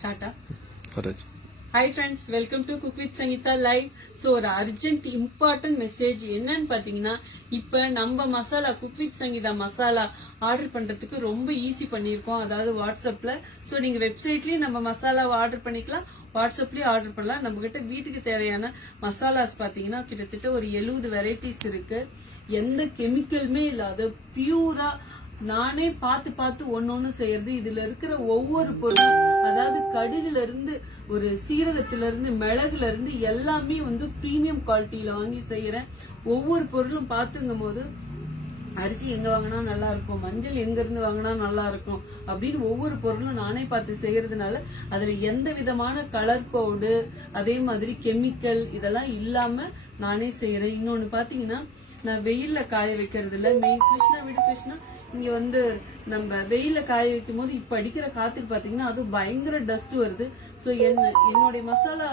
ஸ்டார்ட்டா? Hi friends welcome to cook with Sangeetha live so ஒரு urgent important message என்னன்னு பார்த்தீங்கன்னா இப்போ நம்ம masala cook with Sangeetha masala order பண்ணுறதுக்கு ரொம்ப ஈஸி பண்ணியிருக்கோம். அதாவது வாட்ஸ்அப்பில் ஸோ நீங்கள் வெப்சைட்லேயும் நம்ம மசாலாவை ஆர்டர் பண்ணிக்கலாம். வாட்ஸ்அப்லேயும் ஆர்டர் பண்ணலாம். நம்மக்கிட்ட வீட்டுக்கு தேவையான மசாலாஸ் பார்த்தீங்கன்னா கிட்டத்தட்ட ஒரு எழுபது வெரைட்டிஸ் இருக்கு. எந்த கெமிக்கலுமே இல்லாத பியூரா நானே பார்த்து பார்த்து ஒன்னொன்னு செய்யறது. இதுல இருக்கிற ஒவ்வொரு பொருளும் அதாவது கடுகுல இருந்து ஒரு சீரகத்துல இருந்து மிளகுல இருந்து எல்லாமே வந்து பிரீமியம் குவாலிட்டியில வாங்கி செய்யறேன். ஒவ்வொரு பொருளும் பார்த்துங்கும் போது அரிசி எங்க வாங்கினா நல்லா இருக்கும் மஞ்சள் எங்க இருந்து வாங்கினா நல்லா இருக்கும் அப்படின்னு ஒவ்வொரு பொருளும் நானே பார்த்து செய்யறதுனால அதுல எந்த விதமான கலர் பவுடு அதே மாதிரி கெமிக்கல் இதெல்லாம் இல்லாம நானே செய்யறேன். இன்னொன்னு பாத்தீங்கன்னா நான் வெயில்ல காய வைக்கிறது இல்ல மெயின் கிருஷ்ணா விடு கிருஷ்ணா இங்க வந்து நம்ம வெயில காய வைக்கும் போது இப்ப அடிக்கிற காத்துக்கு பாத்தீங்கன்னா அது பயங்கர டஸ்ட் வருது. ஸோ என்ன என்னுடைய மசாலா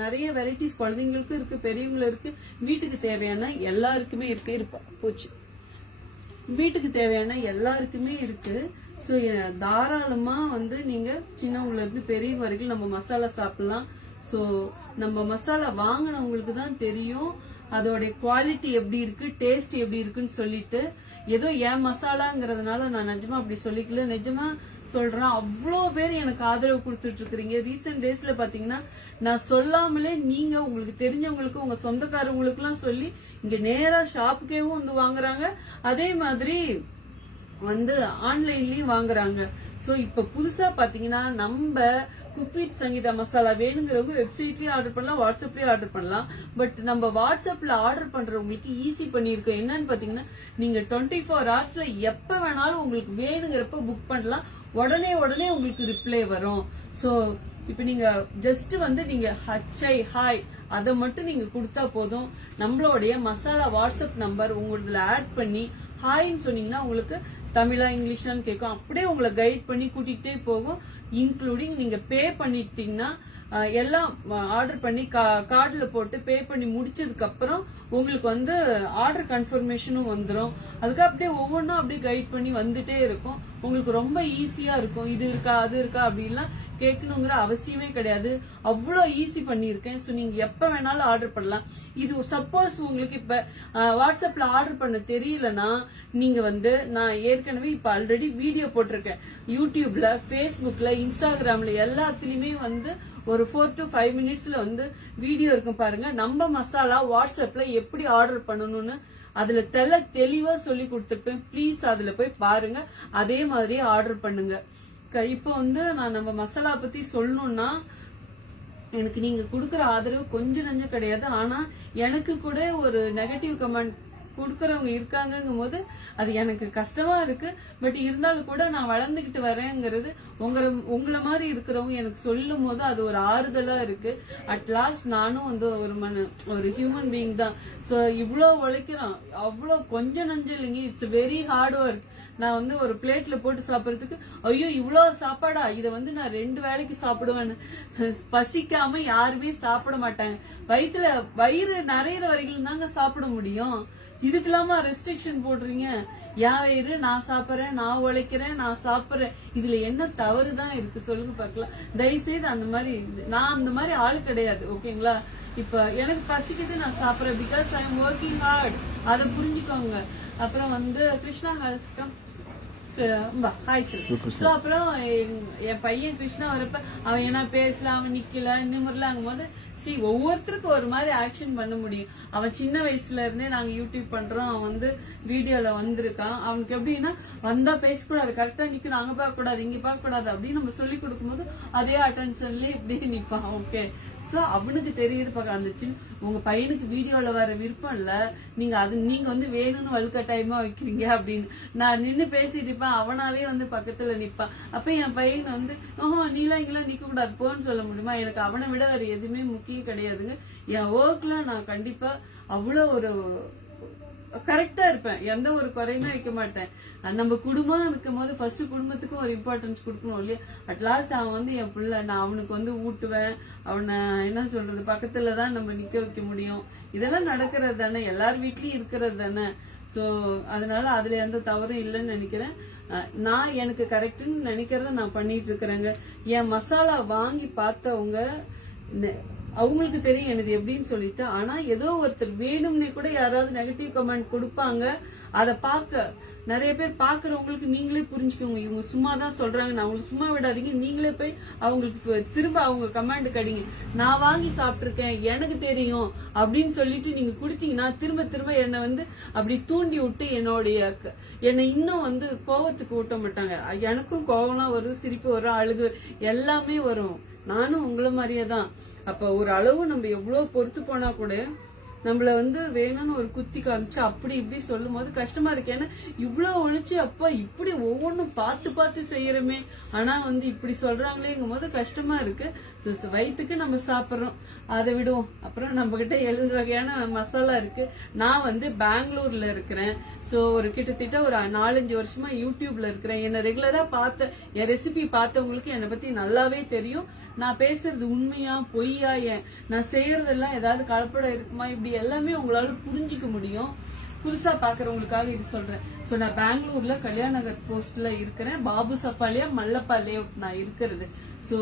நிறைய வெரைட்டிஸ் குழந்தைங்களுக்கும் இருக்கு பெரியவங்களும் இருக்கு. வீட்டுக்கு தேவையான எல்லாருக்குமே இருக்கு இருப்பா போச்சு. வீட்டுக்கு தேவையான எல்லாருக்குமே இருக்கு. ஸோ தாராளமா வந்து நீங்க சின்னவங்கள இருந்து பெரியவங்க வரைக்கும் நம்ம மசாலா சாப்பிடலாம். ஸோ நம்ம மசாலா வாங்கினவங்களுக்கு தான் தெரியும் அதோட குவாலிட்டி எப்படி இருக்கு டேஸ்ட் எப்படி இருக்குன்னு சொல்லிட்டு ஏதோ என் மசாலாங்கிறதுனால நான் நிஜமா அப்படி சொல்லிக்கல. நிஜமா சொல்றேன். அவ்வளோ பேர் எனக்கு ஆதரவு கொடுத்துட்டு இருக்கிறீங்க ரீசெண்ட் டேஸ்ல பாத்தீங்கன்னா நான் சொல்லாமலே நீங்க உங்களுக்கு தெரிஞ்சவங்களுக்கு உங்க சொந்தக்காரவங்களுக்கு எல்லாம் சொல்லி இங்க நேரா ஷாப்புக்கேவும் வந்து வாங்குறாங்க. அதே மாதிரி வந்து ஆன்லைன்லயும் வாங்குறாங்க. சோ இப்ப புதுசா பாத்தீங்கன்னா நம்ம குக்வித் சங்கீதா மசாலா வேணுங்கிறவங்க வெப்சைட்லயே ஆர்டர் பண்ணலாம் வாட்ஸ்அப்லயே ஆர்டர் பண்ணலாம். பட் நம்ம வாட்ஸ்அப்ல ஆர்டர் பண்றவங்களுக்கு ஈஸி பண்ணிருக்கோம் என்னன்னு பாத்தீங்கன்னா நீங்க டுவெண்ட்டி ஃபோர் ஹவர்ஸ்ல எப்ப வேணாலும் உங்களுக்கு வேணுங்கிறப்ப புக் பண்ணலாம். உடனே உடனே உங்களுக்கு ரிப்ளை வரும். சோ இப்ப நீங்க ஜஸ்ட் வந்து நீங்க ஹச்ஐ ஹாய் அதை மட்டும் நீங்க கொடுத்தா போதும். நம்மளுடைய மசாலா வாட்ஸ்அப் நம்பர் உங்களதுல ஆட் பண்ணி ஹாய்ன்னு சொன்னீங்கன்னா உங்களுக்கு தமிழா இங்கிலீஷான்னு கேட்கும். அப்படியே உங்களை கைட் பண்ணி கூட்டிகிட்டே போகும். இன்க்ளூடிங் நீங்க பே பண்ணிட்டீங்கன்னா எல்லாம் ஆர்டர் பண்ணி கார்டில் போட்டு பே பண்ணி முடிச்சதுக்கு அப்புறம் உங்களுக்கு வந்து ஆர்டர் கன்ஃபர்மேஷனும் வந்துடும் அதுக்கு அப்படியே ஒவ்வொன்றும் அப்படியே கைட் பண்ணி வந்துட்டே இருக்கும். உங்களுக்கு ரொம்ப ஈஸியா இருக்கும். இது இருக்கா அது இருக்கா அப்படின்லாம் கேட்கணுங்கிற அவசியமே கிடையாது. அவ்வளோ ஈஸி பண்ணியிருக்கேன். ஸோ நீங்க எப்போ வேணாலும் ஆர்டர் பண்ணலாம். இது சப்போஸ் உங்களுக்கு இப்ப வாட்ஸ்அப்பில் வாட்ஸ்அப்ல ஆர்டர் பண்ண தெரியலனா நீங்க வந்து நான் ஏற்கனவே இப்ப ஆல்ரெடி வீடியோ போட்டிருக்கேன். யூடியூப்ல ஃபேஸ்புக்ல இன்ஸ்டாகிராம்ல எல்லாத்துலயுமே வந்து ஒரு ஃபோர் டு ஃபைவ் மினிட்ஸ்ல வந்து வீடியோ இருக்கும் பாருங்க. நம்ம மசாலா வாட்ஸ்அப்ல எப்படி ஆர்டர் பண்ணணும்னு அதுல தெல தெளிவா சொல்லி கொடுத்துருப்பேன். ப்ளீஸ் அதுல போய் பாருங்க. அதே மாதிரி ஆர்டர் பண்ணுங்க. இப்போ வந்து நான் நம்ம மசாலா பத்தி சொல்லணும்னா எனக்கு நீங்க கொடுக்குற ஆதரவு கொஞ்சம் நஞ்சம் கிடையாது. ஆனா எனக்கு கூட ஒரு நெகட்டிவ் கமெண்ட் கொடுக்குறவங்க இருக்காங்கங்கும் போது அது எனக்கு கஷ்டமா இருக்கு. பட் இருந்தாலும் கூட நான் வளர்ந்துகிட்டு வரேங்கிறது உங்களை உங்களை மாதிரி இருக்கிறவங்க எனக்கு சொல்லும் போது அது ஒரு ஆறுதலா இருக்கு. அட் லாஸ்ட் நானும் வந்து ஒரு மன ஒரு ஹியூமன் பீயிங் தான். ஸோ இவ்வளோ உழைக்கிறோம். அவ்வளோ கொஞ்சம் நஞ்சம் இல்லைங்க. இட்ஸ் வெரி ஹார்ட் ஒர்க் நான் வந்து ஒரு பிளேட்ல போட்டு சாப்பிட்றதுக்கு ஐயோ இவ்வளோ சாப்பாடா? இதை வந்து நான் ரெண்டு வேளைக்கு சாப்பிடுவேன்னு. பசிக்காம யாருமே சாப்பிட மாட்டாங்க. வயிற்றுல வயிறு நிறையிற வரைக்கும் தாங்க சாப்பிட முடியும். இதுக்கெல்லாமா ரெஸ்ட்ரிக்ஷன் போடுறீங்க. என் வயிறு நான் சாப்பிட்றேன் நான் உழைக்கிறேன் நான் சாப்பிட்றேன். இதுல என்ன தவறு தான் இருக்கு? சொல்லுங்க பார்க்கலாம். தயவுசெய்து அந்த மாதிரி நான் அந்த மாதிரி ஆள் கிடையாது. ஓகேங்களா? இப்ப எனக்கு பசிக்குது நான் சாப்பிட்றேன். Because I am working hard அதை புரிஞ்சுக்கோங்க. அப்புறம் வந்து கிருஷ்ணா ஸோ அப்புறம் என்- என் பையன் கிருஷ்ணா வரப்ப அவன் என்ன பேசல அவன் நிக்கல நிமிரலாங்கும் போது சி ஒவ்வொருத்தருக்கும் ஒரு மாதிரி ஆக்ஷன் பண்ண முடியும். அவன் சின்ன வயசுல இருந்தே நாங்க யூடியூப் பண்றோம். அவன் வந்து வீடியோல வந்திருக்கான். அவனுக்கு எப்படின்னா வந்தா பேசக்கூடாது கரெக்டா நிக்கணும் அங்க பார்க்க கூடாது இங்க பார்க்க கூடாது அப்படின்னு நம்ம சொல்லி கொடுக்கும்போது அதே அட்டென்ஷன்லயே இப்படியே நிப்பான். ஓகே சோ அவனுக்கு தெரியுது பார்க்க அந்த சின்ன உங்க பையனுக்கு வீடியோல வர விருப்பம் இல்ல. நீங்க அது நீங்க வந்து வேணும்னு வலுக்கட்டாயமா வைக்கிறீங்க அப்படின்னு. நான் நின்னு பேசிட்டு இருப்பேன் அவனாவே வந்து பக்கத்துல நிப்பான் அப்ப என் பையன் வந்து ஓஹோ நீலாம் இங்கெல்லாம் நிக்க கூடாது போன்னு சொல்ல முடியுமா? எனக்கு அவனை விட வேற எதுவுமே முக்கியம் கிடையாதுங்க. என் ஒர்க்ல நான் கண்டிப்பா அவ்வளோ ஒரு கரெக்டா இருப்பேன். எந்த ஒரு குறையுமே வைக்க மாட்டேன். நம்ம குடும்பம் இருக்கும் போது ஃபர்ஸ்ட் குடும்பத்துக்கும் ஒரு இம்பார்ட்டன்ஸ் கொடுக்கணும் இல்லையா? அட் லாஸ்ட் அவன் வந்து என் பிள்ளை நான் அவனுக்கு வந்து ஊட்டுவேன். அவனை என்ன சொல்றது? பக்கத்துல தான் நம்ம நிக்க வைக்க முடியும். இதெல்லாம் நடக்கிறது தானே. எல்லார் வீட்லயும் இருக்கிறது தானே. ஸோ அதனால அதுல எந்த தவறும் இல்லைன்னு நினைக்கிறேன். நான் எனக்கு கரெக்டுன்னு நினைக்கிறத நான் பண்ணிட்டு இருக்கிறேங்க. என் மசாலா வாங்கி பார்த்தவங்க அவங்களுக்கு தெரியும் எனது எப்படின்னு சொல்லிட்டு. ஆனா ஏதோ ஒருத்தர் வேணும்னே கூட யாராவது நெகட்டிவ் கமெண்ட் கொடுப்பாங்க. அதை பார்க்க நிறைய பேர் பாக்குறவங்களுக்கு நீங்களே புரிஞ்சுக்கோங்க. இவங்க சும்மா தான் சொல்றாங்க. நான் அவங்களுக்கு சும்மா விடாதீங்க. நீங்களே போய் அவங்களுக்கு திரும்ப அவங்க கமெண்ட் கடிங்க. நான் வாங்கி சாப்பிட்ருக்கேன் எனக்கு தெரியும் அப்படின்னு சொல்லிட்டு நீங்க குடிச்சீங்கன்னா திரும்ப திரும்ப என்னை வந்து அப்படி தூண்டி விட்டு என்னுடைய என்னை இன்னும் வந்து கோவத்துக்கு ஊட்ட மாட்டாங்க. எனக்கும் கோவம்லாம் வரும் சிரிப்பு வரும் அழுகு எல்லாமே வரும். நானும் உங்களை மாதிரியே தான். அப்ப ஒரு அளவு நம்ம எவ்வளவு பொறுத்து போனா கூட நம்மள வந்து வேணும்னு ஒரு குத்தி காமிச்சு அப்படி இப்படி சொல்லும் போது கஷ்டமா இருக்கு. ஏன்னா இவ்வளவு ஒழிச்சு அப்பா இப்படி ஒவ்வொன்றும் பார்த்து பார்த்து செய்யறோமே. ஆனா வந்து இப்படி சொல்றாங்களேங்கும் போது கஷ்டமா இருக்கு. வயிற்றுக்கு வயித்துக்கு நம்ம சாப்பிடுறோம். அதை விடுவோம். அப்புறம் நம்ம கிட்ட எழுபது வகையான மசாலா இருக்கு. நான் வந்து பெங்களூர்ல இருக்கிறேன். சோ ஒரு கிட்டத்தட்ட ஒரு நாலஞ்சு வருஷமா யூடியூப்ல இருக்கிறேன். என்னை ரெகுலரா பார்த்த என் ரெசிபி பார்த்தவங்களுக்கு என்னை பத்தி நல்லாவே தெரியும். நான் பேசுறது உண்மையா பொய்யா ஏன்? நான் செய்யறதெல்லாம் ஏதாவது கலப்படம் இருக்குமா? இப்படி எல்லாமே உங்களால புரிஞ்சுக்க முடியும். புதுசா பாக்குறவங்களுக்காக இது சொல்றேன். சோ நான் பெங்களூர்ல கல்யாண நகர் போஸ்ட்ல இருக்கிறேன். பாபு சஃபாலியா மல்லப்பா லேஅவுட் நான் இருக்கிறது. சோ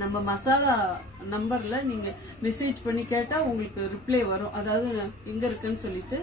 நம்ம மசாலா நம்பர்ல நீங்க மெசேஜ் பண்ணி கேட்டா உங்களுக்கு ரிப்ளை வரும். அதாவது எங்க இருக்குன்னு சொல்லிட்டு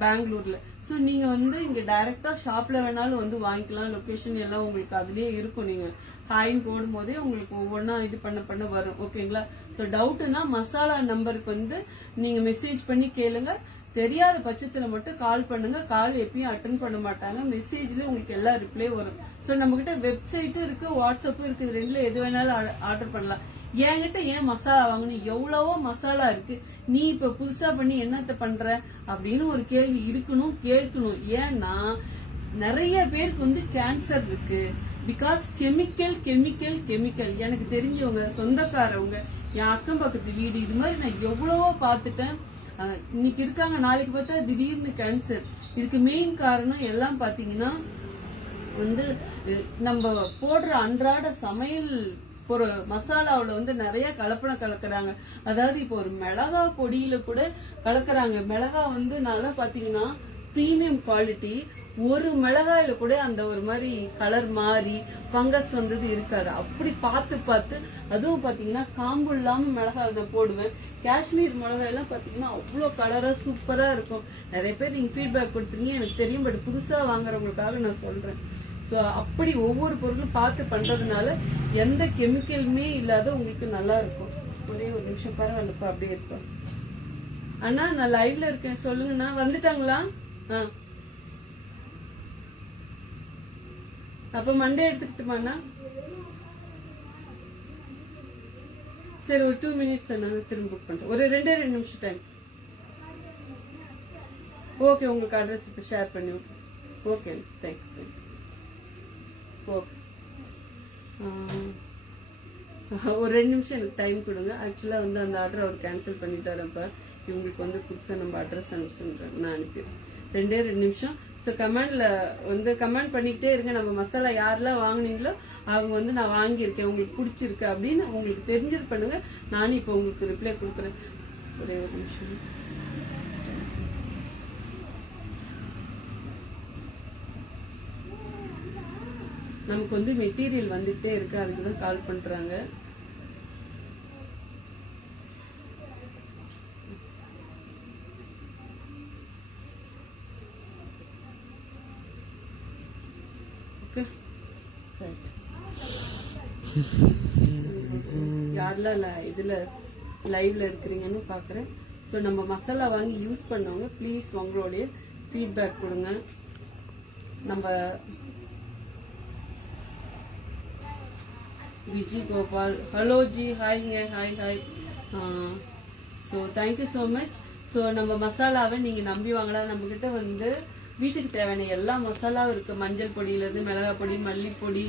பெங்களூர்ல. சோ நீங்க வந்து இங்க டைரக்டா ஷாப்ல வேணாலும் வந்து வாங்கிக்கலாம். லொகேஷன் எல்லாம் உங்களுக்கு அதுலயே இருக்கும். நீங்க ஹாயின் போடும் போதே உங்களுக்கு ஒவ்வொன்றா இது பண்ண பண்ண வரும். ஓகேங்களா ஸோ டவுட்னா மசாலா நம்பருக்கு வந்து நீங்க மெசேஜ் பண்ணி கேளுங்க. தெரியாத பட்சத்துல மட்டும் கால் பண்ணுங்க. கால் எப்பயும் அட்டன் பண்ண மாட்டாங்க. மெசேஜ்ல உங்களுக்கு எல்லா ரிப்ளை வரும். ஸோ நம்ம கிட்ட வெப்சைட்டும் இருக்கு வாட்ஸ்அப்பும் இருக்கு. இது ரெண்டுல எது வேணாலும் ஆர்டர் பண்ணலாம். என்கிட்ட ஏன் மசாலா வாங்கணும் எவ்வளவோ மசாலா இருக்கு. நீ இப்ப புதுசா பண்ணி என்னத்த பண்ற? அப்படின்னு ஒரு கேள்வி இருக்கணும் கேட்கணும். ஏன்னா நிறைய பேருக்கு வந்து கேன்சர் இருக்கு. பிகாஸ் கெமிக்கல் கெமிக்கல் கெமிக்கல் எனக்கு தெரிஞ்சவங்க சொந்தக்காரவங்க என் அக்கம் பக்கத்து வீடு இது மாதிரி நான் எவ்வளவோ பார்த்துட்டேன். இன்னைக்கு இருக்காங்க நாளைக்கு பார்த்தா திடீர்னு கேன்சர் இதுக்கு மெயின் காரணம் எல்லாம் பார்த்தீங்கன்னா வந்து நம்ம போடுற அன்றாட சமையல் ஒரு மசாலாவில் வந்து நிறைய கலப்படம் கலக்குறாங்க. அதாவது இப்போ ஒரு மிளகா பொடியில கூட கலக்குறாங்க. மிளகா வந்து நல்லா பார்த்தீங்கன்னா ப்ரீமியம் குவாலிட்டி ஒரு மிளகாயில கூட அந்த ஒரு மாதிரி கலர் மாறி ஃபங்கஸ் வந்தது இருக்காது. அப்படி பார்த்து பார்த்து அதுவும் பாத்தீங்கன்னா காம்பு இல்லாம மிளகாய் நான் போடுவேன். காஷ்மீர் மிளகாய் எல்லாம் பாத்தீங்கன்னா அவ்வளோ கலரா சூப்பரா இருக்கும். நிறைய பேர் நீங்க ஃபீட்பேக் கொடுத்துருங்க எனக்கு தெரியும் பட் புதுசா வாங்குறவங்களுக்காக நான் சொல்றேன். ஸோ அப்படி ஒவ்வொரு பொருளும் பார்த்து பண்றதுனால எந்த கெமிக்கலுமே இல்லாத உங்களுக்கு நல்லா இருக்கும். ஒரே ஒரு நிமிஷம் பரவாயில்லப்பா அப்படியே இருப்பா அண்ணா நான் லைவ்ல இருக்கேன். சொல்லுங்கண்ணா. வந்துட்டாங்களா? ஆ. அப்ப மண்டே எடுத்துக்கிட்டுமாண்ணா? சரி ஒரு டூ மினிட்ஸ் நான் திரும்ப புக் பண்றேன். ஒரு ரெண்டே ரெண்டு நிமிஷம் டைம் ஓகே உங்களுக்கு அட்ரஸ் இப்போ ஷேர் பண்ணி விட்றேன் ஓகே தேங்க்யூ தேங்க்யூ ஓகே ஒரு ரெண்டு நிமிஷம் எனக்கு டைம் கொடுங்க. ஆக்சுவலாக வந்து அந்த ஆர்டர் அவர் கேன்சல் பண்ணிட்டாரப்ப இவங்களுக்கு வந்து புதுசாக நம்ம அட்ரஸ் அனுப்பிச்சுன்றேன் நான் அனுப்பிடுறேன். ரெண்டே ரெண்டு நிமிஷம். ஸோ கமெண்ட்ல வந்து கமெண்ட் பண்ணிக்கிட்டே இருங்க. நம்ம மசாலா யாரெல்லாம் வாங்குனீங்களோ அவங்க வந்து நான் வாங்கியிருக்கேன். உங்களுக்கு பிடிச்சிருக்கு அப்படின்னு உங்களுக்கு தெரிஞ்சது பண்ணுங்க. நானும் இப்போ உங்களுக்கு ரிப்ளை கொடுக்குறேன். ஒரே ஒரு நிமிஷம். நமக்கு வந்து மெட்டீரியல் வந்துகிட்டே இருக்கு. அதுக்கு தான் கால் பண்றாங்க ஓகே யாரெல்லாம் ல- இதுல லைவ்ல இருக்கிறீங்கன்னு பாக்குறேன். ஸோ நம்ம மசாலா வாங்கி யூஸ் பண்ணவங்க ப்ளீஸ் உங்களுடைய ஃபீட்பேக் கொடுங்க. நம்ம Viji Gopal hello ji ஹாய்ங்க hi hi so thank you so much so நம்ம மசாலாவை நீங்கள் நம்பி வாங்கலாம். நம்மக்கிட்ட வந்து வீட்டுக்கு தேவையான எல்லா மசாலாவும் இருக்கு. மஞ்சள் பொடியிலேருந்து மிளகாய் பொடி மல்லிப்பொடி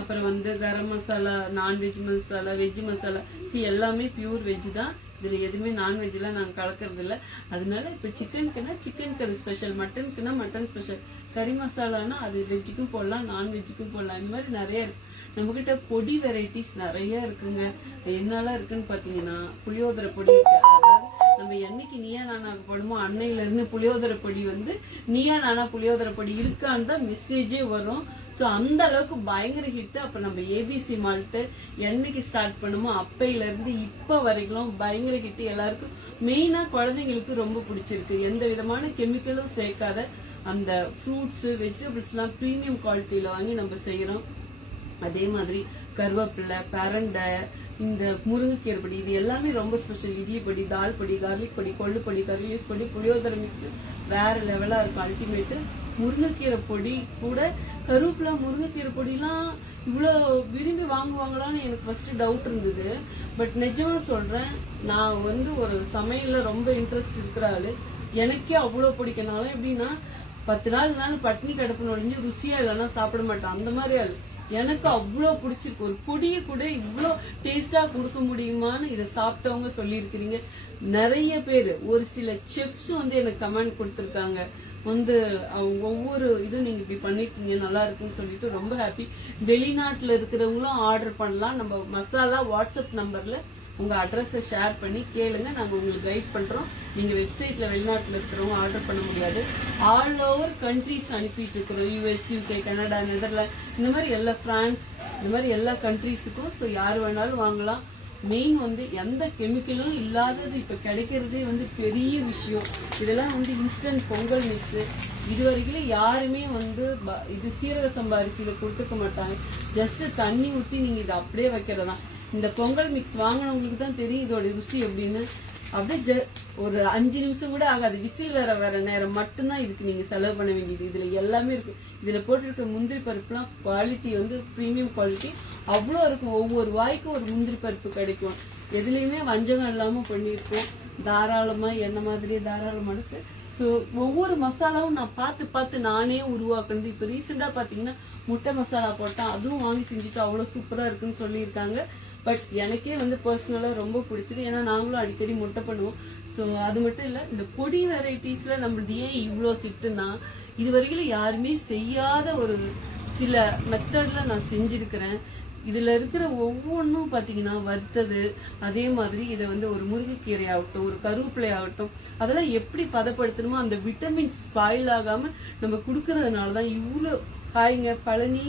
அப்புறம் வந்து garam masala non veg masala veg masala. C எல்லாமே பியூர் வெஜ் தான். இதில் எதுவுமே நான்வெஜ்லாம் நாங்கள் கலக்கிறது இல்ல. அதனால இப்போ சிக்கனுக்குன்னா சிக்கன் கறி ஸ்பெஷல் மட்டனுக்குன்னா மட்டன் ஸ்பெஷல் கறி மசாலானா அது வெஜ்ஜுக்கும் போடலாம் நான்வெஜ்ஜுக்கும் போடலாம். இந்த மாதிரி நிறைய இருக்கு. நம்மக்கிட்ட பொடி வெரைட்டிஸ் நிறைய இருக்குங்க. என்னெல்லாம் இருக்குன்னு பார்த்தீங்கன்னா புளியோதரை பொடி இருக்கு. அதாவது நம்ம என்னைக்கு நீயா நானா போடுமோ அன்னையில இருந்து புளியோதரை பொடி வந்து நீயா நானா புளியோதரை பொடி இருக்கான்னு தான் மெசேஜே வரும். ஸோ அந்த அளவுக்கு பயங்கர ஹிட் அப்ப நம்ம ஏபிசி மால்ட்டு என்னைக்கு ஸ்டார்ட் பண்ணுமோ அப்பையில இருந்து இப்ப வரைக்கும் பயங்கர ஹிட் எல்லாருக்கும் மெயினா குழந்தைங்களுக்கு ரொம்ப பிடிச்சிருக்கு. எந்த விதமான கெமிக்கலும் சேர்க்காத அந்த ஃப்ரூட்ஸ் வெஜிடபிள்ஸ்லாம் ப்ரீமியம் குவாலிட்டியில வாங்கி நம்ம செய்யறோம் அதே மாதிரி கருவேப்பிலை பரண்டை இந்த முருங்கைக்கீரை பொடி இது எல்லாமே ரொம்ப ஸ்பெஷல் இட்லி பொடி தால் பொடி கார்லிக் பொடி கொள்ளு பொடி கருவேஸ் பொடி புளியோதரை மிக்ஸ் வேற லெவலாக இருக்கும் அல்டிமேட்டு முருங்கைக்கீரை பொடி கூட கருவேப்பிலை முருங்கைக்கீரை பொடிலாம் இவ்வளோ விரும்பி வாங்குவாங்களான்னு எனக்கு ஃபஸ்ட்டு டவுட் இருந்தது. பட் நிஜமாக சொல்கிறேன் நான் வந்து ஒரு சமையலில் ரொம்ப இன்ட்ரெஸ்ட் இருக்கிற ஆள். எனக்கே அவ்வளோ பிடிக்கனால எப்படின்னா பத்து நாள் நாள் பட்னி கிடப்புன்னு ஒழிஞ்சு ருசியாக இல்லைன்னா சாப்பிட மாட்டேன். அந்த மாதிரி ஆள். எனக்கு அவ்வளோ பிடிச்சிருக்கு. ஒரு பொடியை கூட இவ்வளோ டேஸ்டாக கொடுக்க முடியுமான்னு இதை சாப்பிட்டவங்க சொல்லியிருக்கிறீங்க. நிறைய பேர் ஒரு சில செஃப்ஸ் வந்து எனக்கு கமெண்ட் கொடுத்துருக்காங்க. வந்து அவங்க ஒவ்வொரு இதுவும் நீங்க இப்படி பண்ணிருக்கீங்க நல்லா இருக்குன்னு சொல்லிட்டு ரொம்ப ஹாப்பி வெளிநாட்டில் இருக்கிறவங்களும் ஆர்டர் பண்ணலாம். நம்ம மசாலா வாட்ஸ்அப் நம்பர்ல உங்கள் அட்ரஸை ஷேர் பண்ணி கேளுங்க. நாங்கள் உங்களுக்கு கைட் பண்ணுறோம் நீங்கள் வெப்சைட்டில் வெளிநாட்டில் இருக்கிறவங்க ஆர்டர் பண்ண முடியாது. ஆல் ஓவர் கண்ட்ரீஸ் அனுப்பிட்டு இருக்கிறோம். யூஎஸ் யூகே கனடா நெதர்லாண்ட் இந்த மாதிரி எல்லா ஃப்ரான்ஸ் இந்த மாதிரி எல்லா கண்ட்ரீஸுக்கும் ஸோ யார் வேணாலும் வாங்கலாம். மெயின் வந்து எந்த கெமிக்கலும் இல்லாதது இப்போ கிடைக்கிறதே வந்து பெரிய விஷயம். இதெல்லாம் வந்து இன்ஸ்டன்ட் பொங்கல் மிக்ஸு இது வரைக்கும் யாருமே வந்து ப- இது சீரக சம்பா அரிசியில் கொடுத்துக்க மாட்டாங்க. ஜஸ்ட் தண்ணி ஊற்றி நீங்கள் இதை அப்படியே வைக்கிறதான் இந்த பொங்கல் மிக்ஸ் வாங்கினவங்களுக்கு தான் தெரியும் இதோட ருசி எப்படின்னு. அப்படியே ஜ- ஒரு அஞ்சு நிமிஷம் கூட ஆகாது. விசில் வர வர நேரம் மட்டும்தான் இதுக்கு நீங்க செலவு பண்ண வேண்டியது. இதுல எல்லாமே இருக்கு. இதுல போட்டிருக்க முந்திரி பருப்புலாம் குவாலிட்டி வந்து ப்ரீமியம் குவாலிட்டி அவ்வளோ இருக்கும். ஒவ்வொரு வாய்க்கும் ஒரு முந்திரி பருப்பு கிடைக்கும். எதுலேயுமே வஞ்சகம் இல்லாம பண்ணியிருக்கோம் தாராளமா என்ன மாதிரியே தாராள மனசு ஸோ ஒவ்வொரு மசாலாவும் நான் பார்த்து பார்த்து நானே உருவாக்குனது. இப்போ ரீசெண்டாக பார்த்தீங்கன்னா முட்டை மசாலா போட்டேன் அதுவும் வாங்கி செஞ்சுட்டு அவ்வளோ சூப்பராக இருக்குன்னு சொல்லியிருக்காங்க. பட் எனக்கே வந்து பர்சனலாக ரொம்ப பிடிச்சது. ஏன்னா நாங்களும் அடிக்கடி முட்டை பண்ணுவோம். ஸோ அது மட்டும் இல்லை இந்த பொடி வெரைட்டிஸில் நம்மளது ஏன் இவ்வளோ கிட்டுனா இது வரைக்கும் யாருமே செய்யாத ஒரு சில மெத்தடில் நான் செஞ்சுருக்கிறேன். இதில் இருக்கிற ஒவ்வொன்றும் பார்த்தீங்கன்னா வறுத்தது அதே மாதிரி இதை வந்து ஒரு முருங்கைக்கீரை ஆகட்டும் ஒரு கருவேப்பிலை ஆகட்டும் அதெல்லாம் எப்படி பதப்படுத்தணுமோ அந்த விட்டமின்ஸ் ஸ்பாயில் ஆகாமல் நம்ம கொடுக்கறதுனால தான் இவ்வளோ ஹாய்ங்க பழனி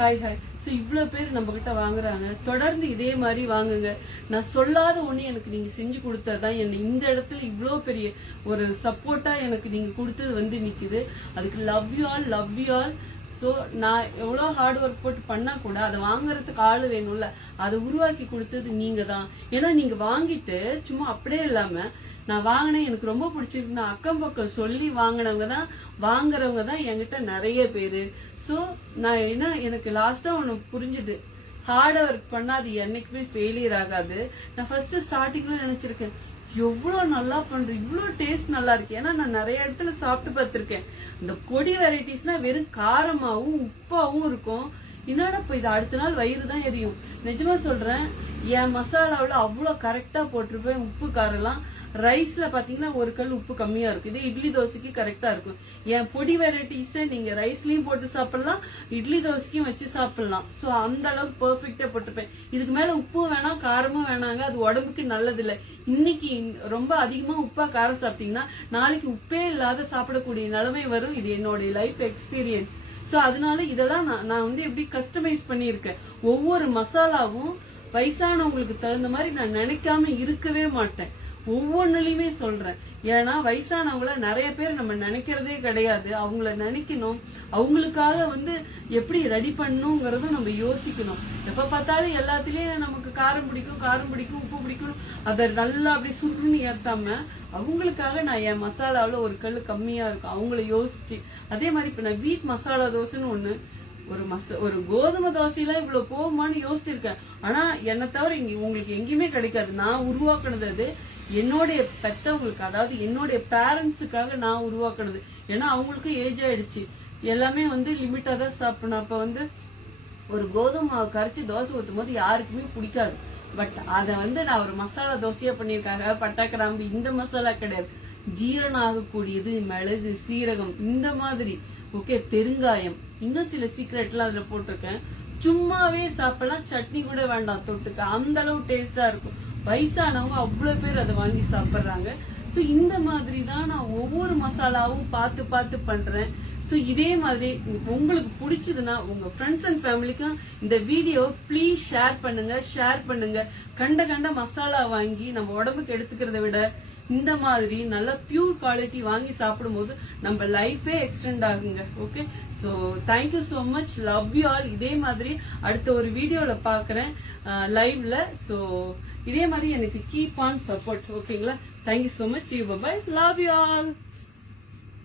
ஹாய் ஹாய். ஸோ இவ்வளோ பேர் நம்ம கிட்ட வாங்குறாங்க. தொடர்ந்து இதே மாதிரி வாங்குங்க. நான் சொல்லாத ஒன்று எனக்கு நீங்க செஞ்சு கொடுத்ததுதான். என்னை இந்த இடத்துல இவ்வளோ பெரிய ஒரு சப்போர்ட்டா எனக்கு நீங்க கொடுத்தது வந்து நிக்குது. அதுக்கு love you all love you all so நான் எவ்வளோ ஹார்ட் ஒர்க் போட்டு பண்ணா கூட அதை வாங்குறதுக்கு ஆள் வேணும்ல அதை உருவாக்கி கொடுத்தது நீங்கள் தான். ஏன்னா நீங்க வாங்கிட்டு சும்மா அப்படியே இல்லாம நான் வாங்கினேன் எனக்கு ரொம்ப பிடிச்சிருக்கு. நான் அக்கம் பக்கம் சொல்லி வாங்கினவங்க தான் வாங்குறவங்க தான் என்கிட்ட நிறைய பேரு. ஸோ நான் என்ன எனக்கு லாஸ்டா ஒன்று புரிஞ்சுது. ஹார்ட் ஒர்க் பண்ணா அது என்னைக்குமே ஃபெயிலியர் ஆகாது. நான் ஃபர்ஸ்ட் ஸ்டார்டிங்ல நினைச்சிருக்கேன். எவ்வளோ நல்லா பண்ணுறேன் இவ்வளோ டேஸ்ட் நல்லா இருக்கு. ஏன்னா நான் நிறைய இடத்துல சாப்பிட்டு பார்த்துருக்கேன். இந்த பொடி வெரைட்டிஸ்னா வெறும் காரமாகவும் உப்பாவும் இருக்கும். என்னடா இப்போ இது அடுத்த நாள் வயிறு தான் எரியும்? நிஜமா சொல்றேன் என் மசாலாவில் அவ்வளோ கரெக்டா போட்டிருப்பேன் உப்பு காரெல்லாம் ரைஸ்ல பாத்தீங்கன்னா ஒரு கல் உப்பு கம்மியா இருக்கும். இதே இட்லி தோசைக்கு கரெக்டா இருக்கும். என் பொடி வெரைட்டிஸை நீங்க ரைஸ்லயும் போட்டு சாப்பிடலாம் இட்லி தோசைக்கும் வச்சு சாப்பிடலாம். ஸோ அந்த அளவுக்கு பெர்ஃபெக்டா போட்டிருப்பேன். இதுக்கு மேல உப்பும் வேணாம் காரமும் வேணாங்க. அது உடம்புக்கு நல்லது இல்லை இன்னைக்கு ரொம்ப அதிகமா உப்பா காரம் சாப்பிட்டீங்கன்னா நாளைக்கு உப்பே இல்லாத சாப்பிடக்கூடிய நிலைமை வரும். இது என்னுடைய லைஃப் எக்ஸ்பீரியன்ஸ் ஸோ அதனால இதெல்லாம் நான் நான் வந்து எப்படி கஸ்டமைஸ் பண்ணியிருக்கேன். ஒவ்வொரு மசாலாவும் வயசானவங்களுக்கு தகுந்த மாதிரி நான் நினைக்காம இருக்கவே மாட்டேன். ஒவ்வொன்றுலையுமே சொல்றேன். ஏன்னா வயசானவங்கள நிறைய பேர் நம்ம நினைக்கிறதே கிடையாது. அவங்கள நினைக்கணும். அவங்களுக்காக வந்து எப்படி ரெடி பண்ணணுங்கிறத நம்ம யோசிக்கணும். எப்ப பார்த்தாலும் எல்லாத்துலயும் நமக்கு காரம் பிடிக்கும் காரம் பிடிக்கும் பிடிக்கும் அதை நல்லா அப்படி சுருன்னு ஏத்தாம அவங்களுக்காக நான் என் மசாலாவில் ஒரு கல் கம்மியா இருக்கும். அவங்கள யோசிச்சு. அதே மாதிரி இப்ப நான் வீட் மசாலா தோசைன்னு ஒண்ணு ஒரு மச ஒரு கோதுமை தோசையெல்லாம் இவ்வளவு போகுமான்னு யோசிச்சிருக்கேன். ஆனா என்னை தவிர இங்க உங்களுக்கு எங்கேயுமே கிடைக்காது. நான் உருவாக்குனது அது. என்னுடைய பெத்தவங்களுக்கு அதாவது என்னுடைய பேரண்ட்ஸுக்காக நான் உருவாக்குனது. ஏன்னா அவங்களுக்கு ஏஜ் ஆயிடுச்சு. எல்லாமே வந்து லிமிட்டா தான் சாப்பிடணும். அப்ப வந்து ஒரு கோதுமை மாவு கரைச்சி தோசை ஊற்றும் போது யாருக்குமே பிடிக்காது. பட் அதை வந்து நான் ஒரு மசாலா தோசையா பண்ணியிருக்காங்க பட்டா கிராம்பு இந்த மசாலா கிடையாது. ஜீரணம் ஆகக்கூடியது மிளகு சீரகம் இந்த மாதிரி. ஓகே பெருங்காயம். இன்னும் சில சீக்ரெட்லாம் அதுல போட்டிருக்கேன். சும்மாவே சாப்பிடலாம். சட்னி கூட வேண்டாம். தொட்டுக்க. அந்த அளவு டேஸ்டா இருக்கும். வயசானவங்க அவ்வளவு பேர் அதை வாங்கி சாப்பிடுறாங்க. ஸோ இந்த மாதிரி தான் நான் ஒவ்வொரு மசாலாவும் பார்த்து பார்த்து பண்றேன். ஸோ இதே மாதிரி உங்களுக்கு பிடிச்சதுன்னா உங்க ஃப்ரெண்ட்ஸ் அண்ட் ஃபேமிலிக்கும் இந்த வீடியோ ப்ளீஸ் ஷேர் பண்ணுங்க ஷேர் பண்ணுங்க. கண்ட கண்ட மசாலா வாங்கி நம்ம உடம்புக்கு எடுத்துக்கிறத விட இந்த மாதிரி நல்ல பியூர் குவாலிட்டி வாங்கி சாப்பிடும்போது நம்ம லைஃபே எக்ஸ்டெண்ட் ஆகுங்க. Okay so thank you so much love you all இதே மாதிரி அடுத்த ஒரு வீடியோவில் பார்க்குறேன் லைவ்ல ஸோ இதே மாதிரி எனக்கு கீப் ஆன் சப்போர்ட் ஓகேங்களா thank you so much you bye love you all